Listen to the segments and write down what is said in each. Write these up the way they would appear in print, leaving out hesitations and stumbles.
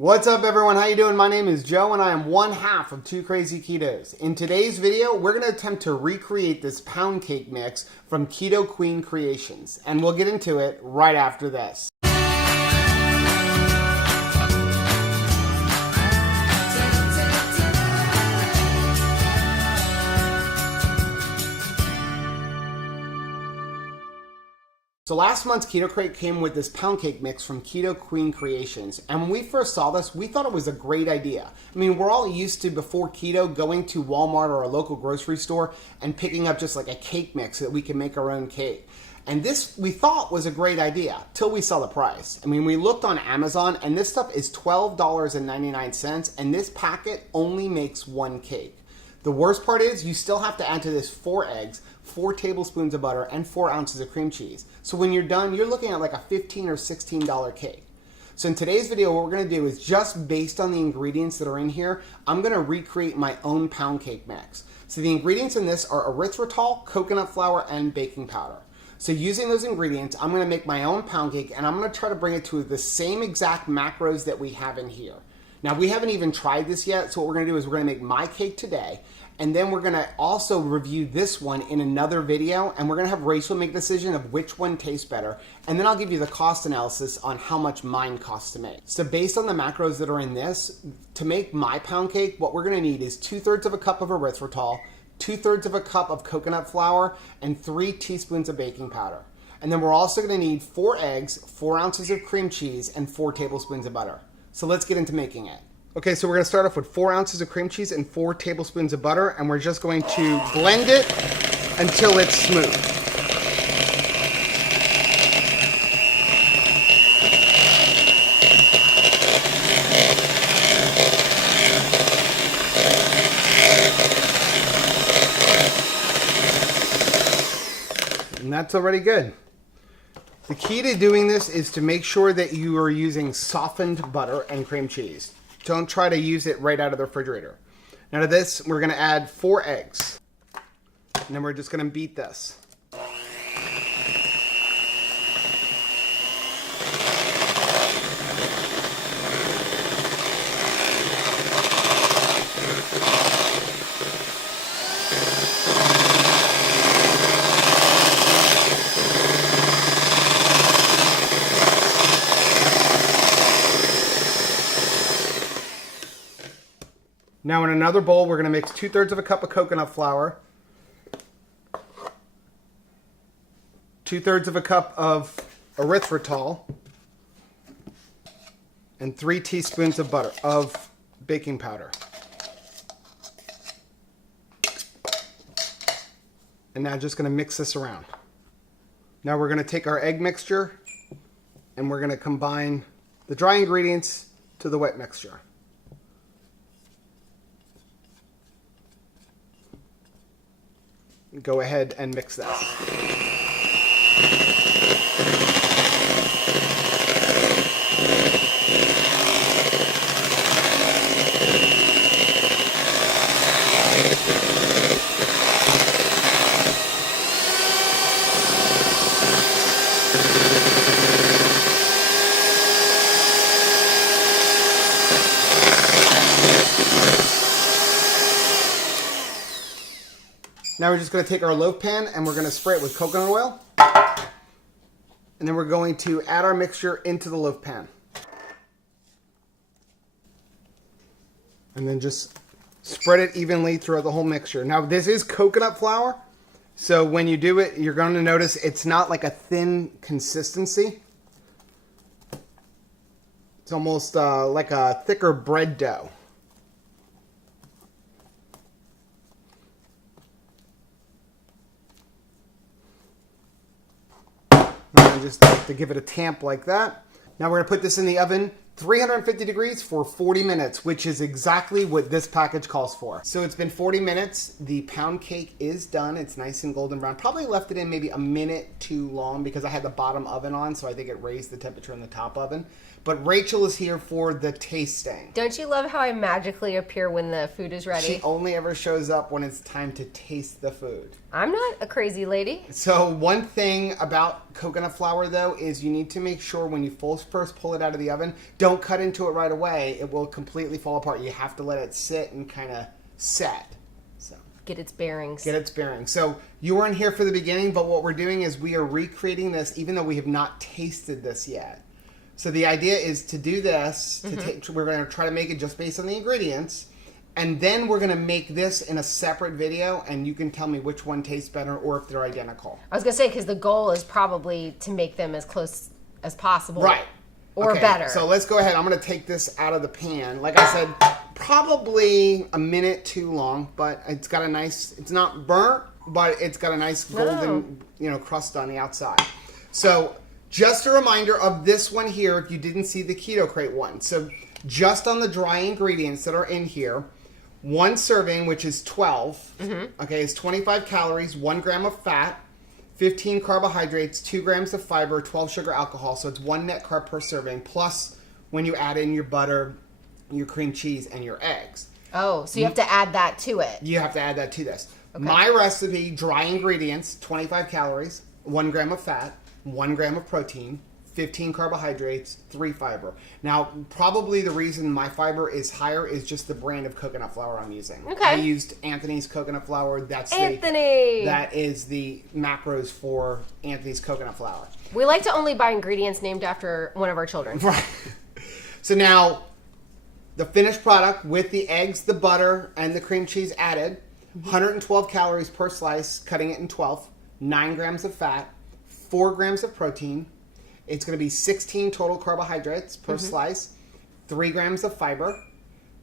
What's up everyone, how you doing? My name is Joe and I am one half of Two Crazy Ketos. In today's video, we're going to attempt to recreate this pound cake mix from Keto Queen Kreations. And we'll get into it right after this. So last month's Keto Krate came with this pound cake mix from Keto Queen Kreations. And when we first saw this, we thought it was a great idea. I mean, we're all used to, before keto, going to Walmart or a local grocery store and picking up just like a cake mix so that we can make our own cake. And this, we thought, was a great idea till we saw the price. I mean, we looked on Amazon and this stuff is $12.99 and this packet only makes one cake. The worst part is you still have to add to this 4 eggs, 4 tablespoons of butter, and 4 ounces of cream cheese. So when you're done, you're looking at like a $15 or $16 cake. So in today's video, what we're gonna do is, just based on the ingredients that are in here, I'm gonna recreate my own pound cake mix. So the ingredients in this are erythritol, coconut flour, and baking powder. So using those ingredients, I'm gonna make my own pound cake and I'm gonna try to bring it to the same exact macros that we have in here. Now, we haven't even tried this yet, so what we're gonna do is we're gonna make my cake today, and then we're gonna also review this one in another video, and we're gonna have Rachel make a decision of which one tastes better, and then I'll give you the cost analysis on how much mine costs to make. So based on the macros that are in this, to make my pound cake, what we're gonna need is 2/3 of a cup of erythritol, 2/3 of a cup of coconut flour, and 3 teaspoons of baking powder. And then we're also gonna need 4 eggs, 4 ounces of cream cheese, and 4 tablespoons of butter. So let's get into making it. Okay, so we're gonna start off with 4 ounces of cream cheese and 4 tablespoons of butter, and we're just going to blend it until it's smooth. And that's already good. The key to doing this is to make sure that you are using softened butter and cream cheese. Don't try to use it right out of the refrigerator. Now to this, we're gonna add 4 eggs. And then we're just gonna beat this. Now in another bowl, we're gonna mix 2/3 of a cup of coconut flour, 2/3 of a cup of erythritol, and 3 teaspoons of butter, of baking powder. And now just gonna mix this around. Now we're gonna take our egg mixture and we're gonna combine the dry ingredients to the wet mixture. Go ahead and mix that. Now we're just going to take our loaf pan and we're going to spray it with coconut oil. And then we're going to add our mixture into the loaf pan. And then just spread it evenly throughout the whole mixture. Now this is coconut flour, so when you do it, you're going to notice it's not like a thin consistency. It's almost like a thicker bread dough. And just to give it a tamp like that. Now we're going to put this in the oven, 350 degrees for 40 minutes, which is exactly what this package calls for. So it's been 40 minutes. The pound cake is done. It's nice and golden brown. Probably left it in maybe a minute too long because I had the bottom oven on, so I think it raised the temperature in the top oven. But Rachel is here for the tasting. Don't you love how I magically appear when the food is ready? She only ever shows up when it's time to taste the food. I'm not a crazy lady. So one thing about coconut flour, though, is you need to make sure when you first pull it out of the oven, don't cut into it right away. It will completely fall apart. You have to let it sit and kind of set. So get its bearings. Get its bearings. So you weren't here for the beginning, but what we're doing is we are recreating this even though we have not tasted this yet. So the idea is to do this, we're going to try to make it just based on the ingredients, and then we're going to make this in a separate video, and you can tell me which one tastes better or if they're identical. I was going to say, because the goal is probably to make them as close as possible. Right. Or better. So let's go ahead. I'm going to take this out of the pan. Like I said, probably a minute too long, but it's got a nice, it's not burnt, but it's got a nice golden, crust on the outside. So just a reminder of this one here if you didn't see the Keto Krate one. So just on the dry ingredients that are in here, one serving, which is 12, okay, is 25 calories, 1 gram of fat, 15 carbohydrates, 2 grams of fiber, 12 sugar alcohol. So it's 1 net carb per serving, plus when you add in your butter, your cream cheese, and your eggs. Oh, so you have to add that to it. You have to add that to this. Okay. My recipe, dry ingredients, 25 calories, 1 gram of fat, 1 gram of protein, 15 carbohydrates, 3 fiber. Now, probably the reason my fiber is higher is just the brand of coconut flour I'm using. Okay. I used Anthony's coconut flour. That is the macros for Anthony's coconut flour. We like to only buy ingredients named after one of our children. Right. So now, the finished product with the eggs, the butter, and the cream cheese added, 112 calories per slice, cutting it in 12, 9 grams of fat, 4 grams of protein. It's going to be 16 total carbohydrates per slice, 3 grams of fiber,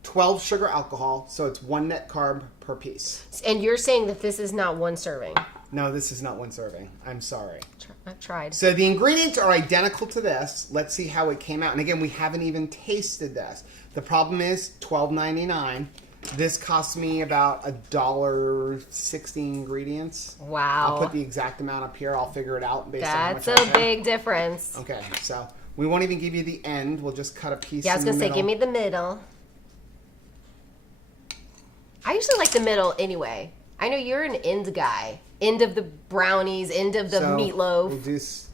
12 sugar alcohol, so it's 1 net carb per piece. And you're saying that this is not one serving? No, this is not one serving. I'm sorry. I tried. So the ingredients are identical to this. Let's see how it came out. And again, we haven't even tasted this. The problem is $12.99. This cost me about $1.60 ingredients. Wow. I'll put the exact amount up here. I'll figure it out based on how much That's a big difference. Okay, so we won't even give you the end. We'll just cut a piece. Yeah, I was going to say, give me the middle. I usually like the middle anyway. I know you're an end guy. End of the brownies, end of the meatloaf. We'll just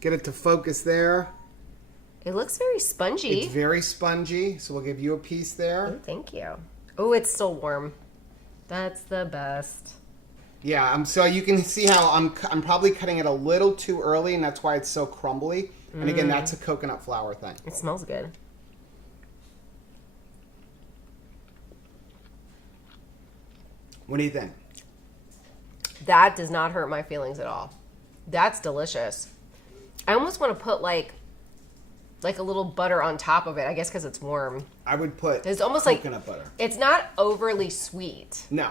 get it to focus there. It looks very spongy. It's very spongy, so we'll give you a piece there. Oh, thank you. Oh, it's still warm. That's the best. Yeah, so you can see how I'm probably cutting it a little too early, and that's why it's so crumbly. And again, that's a coconut flour thing. It smells good. What do you think? That does not hurt my feelings at all. That's delicious. I almost want to put like a little butter on top of it. I guess because it's warm. I would put it's almost coconut like, butter. It's not overly sweet. No.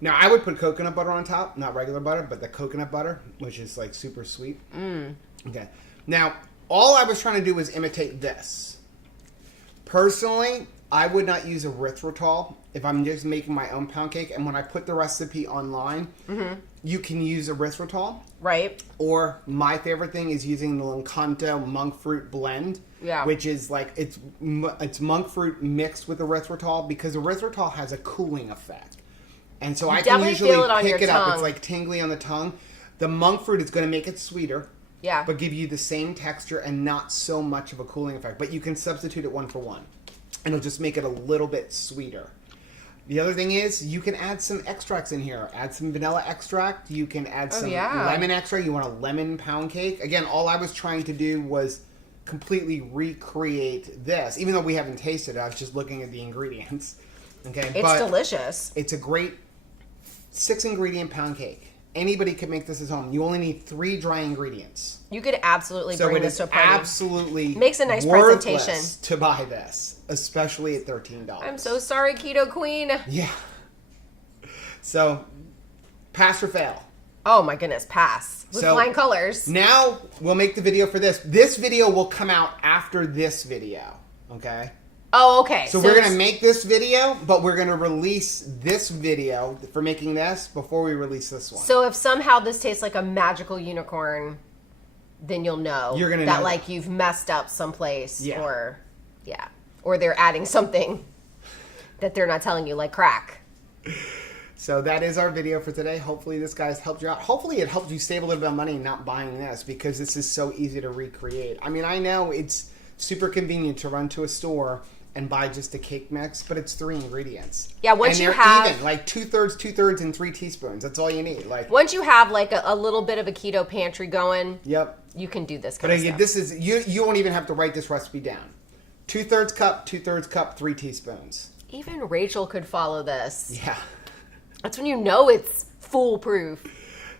Now, I would put coconut butter on top, not regular butter, but the coconut butter, which is like super sweet. Okay. Now, all I was trying to do was imitate this. Personally, I would not use erythritol if I'm just making my own pound cake. And when I put the recipe online, you can use erythritol. Right. Or my favorite thing is using the Lakanto monk fruit blend. Yeah. Which is like, it's monk fruit mixed with erythritol because erythritol has a cooling effect. And so I can usually pick it up. It's like tingly on the tongue. The monk fruit is going to make it sweeter. Yeah. But give you the same texture and not so much of a cooling effect. But you can substitute it 1 for 1. And it'll just make it a little bit sweeter. The other thing is you can add some extracts in here. Add some vanilla extract. You can add some lemon extract. You want a lemon pound cake. Again, all I was trying to do was completely recreate this. Even though we haven't tasted it, I was just looking at the ingredients. Okay, it's delicious. It's a great 6-ingredient pound cake. Anybody could make this at home. You only need 3 dry ingredients. You could absolutely bring this to a party. Absolutely makes a nice presentation to buy this, especially at $13. I'm so sorry, Keto Queen. Yeah. So, pass or fail? Oh my goodness, pass. With flying colors. Now, we'll make the video for this. This video will come out after this video, okay? Oh, okay. So we're going to make this video, but we're going to release this video for making this before we release this one. So if somehow this tastes like a magical unicorn, then you'll know You're gonna that know like you've messed up someplace Yeah. or they're adding something that they're not telling you, like crack. So that is our video for today. Hopefully this guy's helped you out. Hopefully it helped you save a little bit of money not buying this, because this is so easy to recreate. I mean, I know it's super convenient to run to a store and buy just a cake mix, but it's 3 ingredients. Yeah, once and you they're have even, like 2/3, and 3 teaspoons. That's all you need. Like, once you have like a little bit of a keto pantry going, yep. you can do this But kind of again, stuff. this is you won't even have to write this recipe down. 2/3 cup, 2/3 cup, 3 teaspoons. Even Rachel could follow this. Yeah. That's when you know it's foolproof.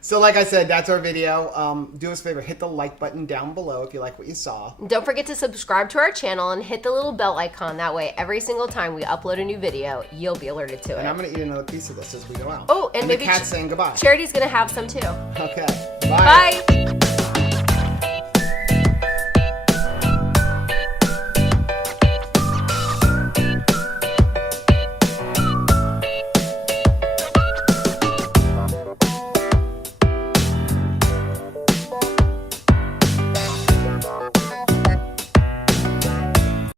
So like I said, that's our video. Do us a favor, hit the like button down below if you like what you saw. Don't forget to subscribe to our channel and hit the little bell icon. That way, every single time we upload a new video, you'll be alerted to And it. I'm going to eat another piece of this as we go out. Oh, and maybe the cat's saying goodbye. Charity's gonna have some too. Okay. Bye. Bye.